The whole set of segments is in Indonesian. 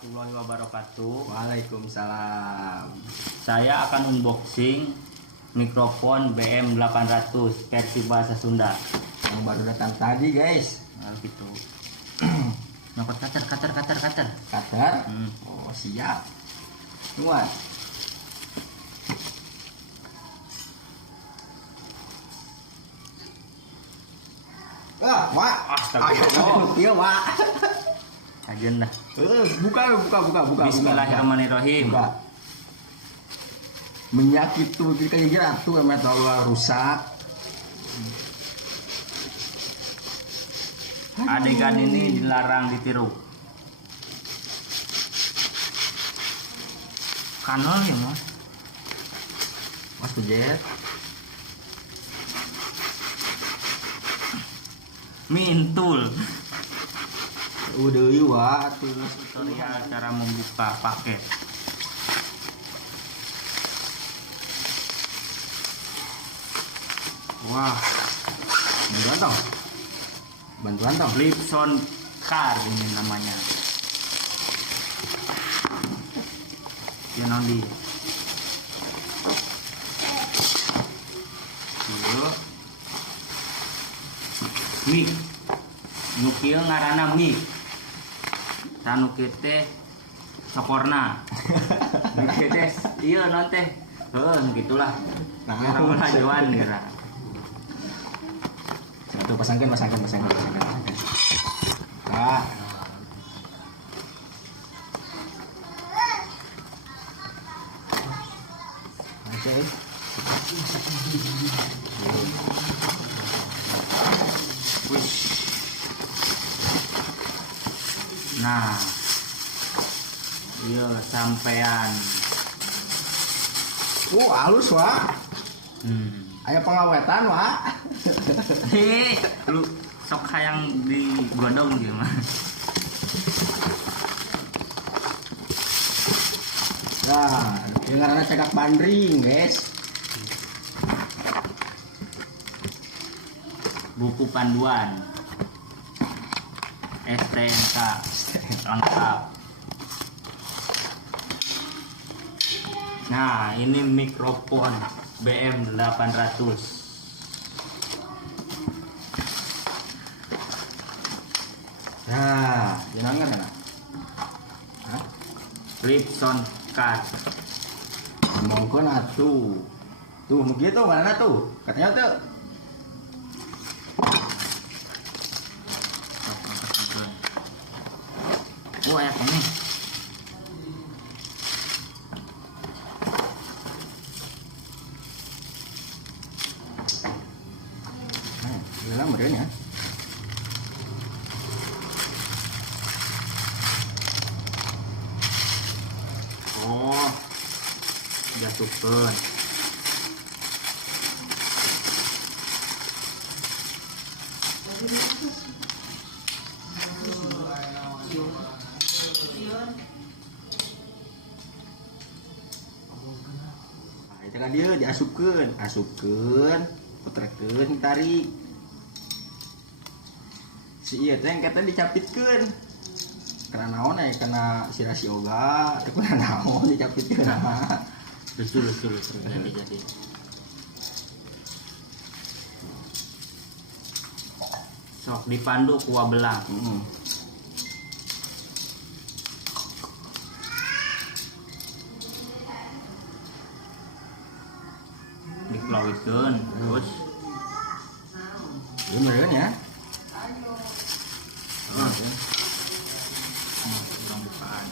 warahmatullahi wabarakatuh. Waalaikumsalam. Saya akan unboxing mikrofon BM800 versi bahasa Sunda. Yang baru datang tadi, guys. Nah, gitu. Nyokot kacer. Katar? Oh, siap. Muat. Wak. Astagfirullah. Iya, Wak. Ajen dah. Buka. Bismillahirrahmanirrahim. Buka. Menyakit tuh kiri tuh emang tahu rusak. Adegan ini dilarang ditiru. Kanal ya, Mas. Mas Pujet. Mintul. Udah Wak tuh. Tutorial cara membuka paket. Wah. Bantuan dong. Lipson Car ini namanya. Ya nanti. Yuk. Mik. Nukieu ngaranna mik. Tanu teh sokorna. Mik teh ieu non teh. Gitulah. Nah, Orang lajuan kira. Satu pasangkan. Nah. Oke. Wih. Nah, iya sampean. Halus, Wak. Aya pengawetan, Wak. Hei, lu sok hayang digondong gimana? Nah, dengaranna cekak bandring, guys. Buku panduan STNK lengkap. Nah, ini mikrofon BM800. Nah, jenengan kana? Hah? Lipson Car. Mongkon atuh. Tuh, begitu mana tuh? Katanya tuh. Oh, ayat ini. Nah, dalam meureun ya. Oh, jatuhkan. Nah, itu kan dia diasupkeun, putrekeun, tarik. Si ieu teh kata dicapitkeun. Karena naon kena sirasi oga, teu kena naon dicapitkeun. Lucu jadi. Sok dipandu kuah belang. Dikelawitkeun terus Ini meureun ya. kurang bukaan.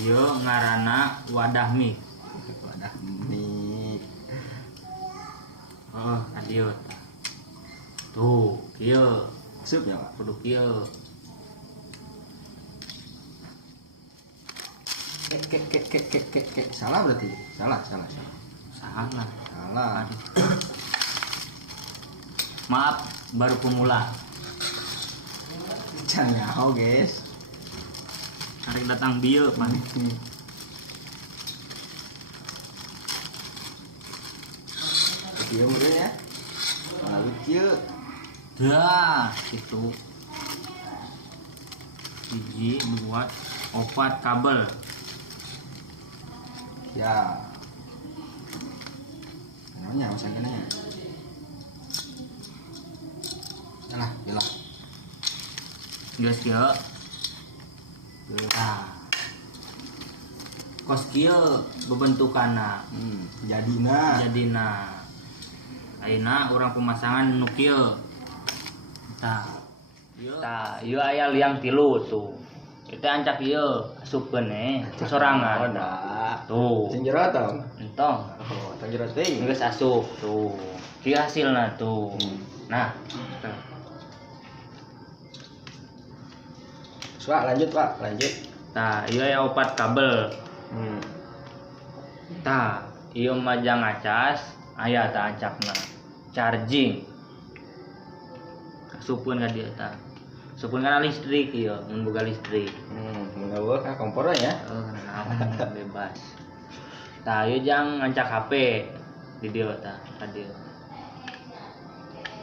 Ieu ngaranna wadah mik. Wadah mik. Oh, adieu. Tuh, kieu Asup ya, Pak. kudu kieu. Kek. Salah berarti. Salah. Salah. Salah. Maaf, baru pemula. Jangan nyaho, guys. Tarik datang bieu, Pan. Dia meureun ya. Mana lucu. dah gitu. Biji buat opat kabel. Ya. Namanya masa kena ya. Yalah, yalah. Geus kieu. Nah. Kos kieu bebentukanna. Jadina. Ayeuna urang pemasangan nu kieu. Tah. Ieu aya liang tilu tuh. Itu ancak ieu asupkeun sorangan. Tuh. Sing jero tong. Entong. Oh, tong jero teuing. Geus asup tuh. Kieu hasilna tuh. Nah. Pak, lanjut Pak, lanjut. Tah, ieu aya opat kabel. Tah, ieu majang acas aya tah ancakna. Charging. Asupkeun ka dieu tah. Asupkeun kana listrik ieu, mun boga listrik. Mun eueuh ka komporna ya. Naon bebas. Tah, ieu jang ancak HP di dieu tah, ka dieu.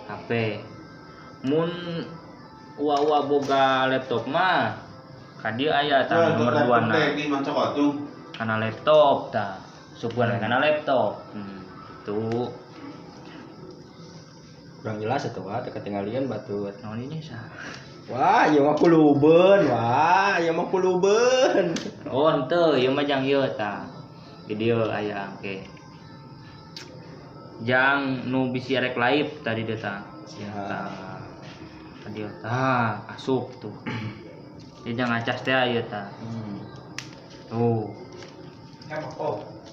HP. Mun uwa boga laptop mah ka dieu aya tah nomor 2 na. Kana laptop tah. Supkeun kana laptop. Tuh. Kurang jelas atuh Pak, teu ketinggalian batur. Naon ini sah? Wah, ieu mah kulubeun, wah, ieu mah kulubeun. Oh, henteu, ieu mah jang ieu tah. Di dieu aya engke. Jang nu bisi rek live tadi dieu tah. Tah. Tadi tah asup tuh. Ieu jang acas teh ieu tah. Tuh.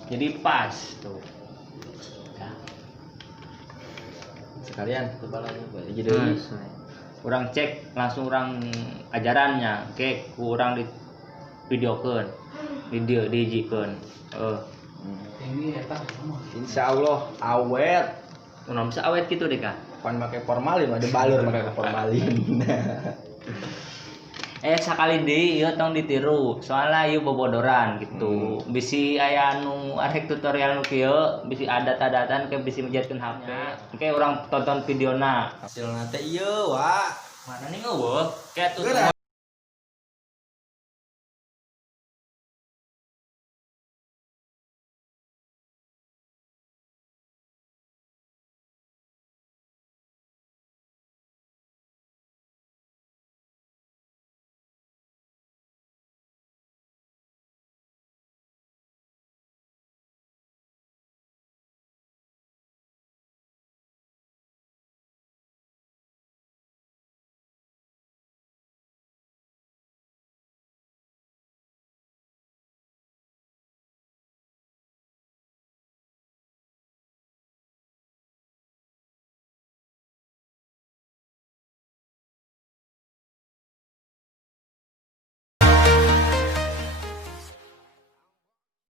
Jadi pas tuh. Sekalian tebalan jadi Deui. Urang cek langsung urang ajarannya, ke ku urang di videokeun. Video dijikeun. Ini eta Insyaallah awet. Unaha bisa awet kitu deh Kak. Pan make formalin ada baleur make formalin. Sakali deui ieu tong ditiru. Soalnya ieu bobodoran gitu. Bisi aya anu arek tutorial nu kieu, bisi adat-adatan ke bisi menjadikan HP. Engke urang tonton videona. Hasilna teh ieu, Wak. Mana nih eueuh? Kayak tuh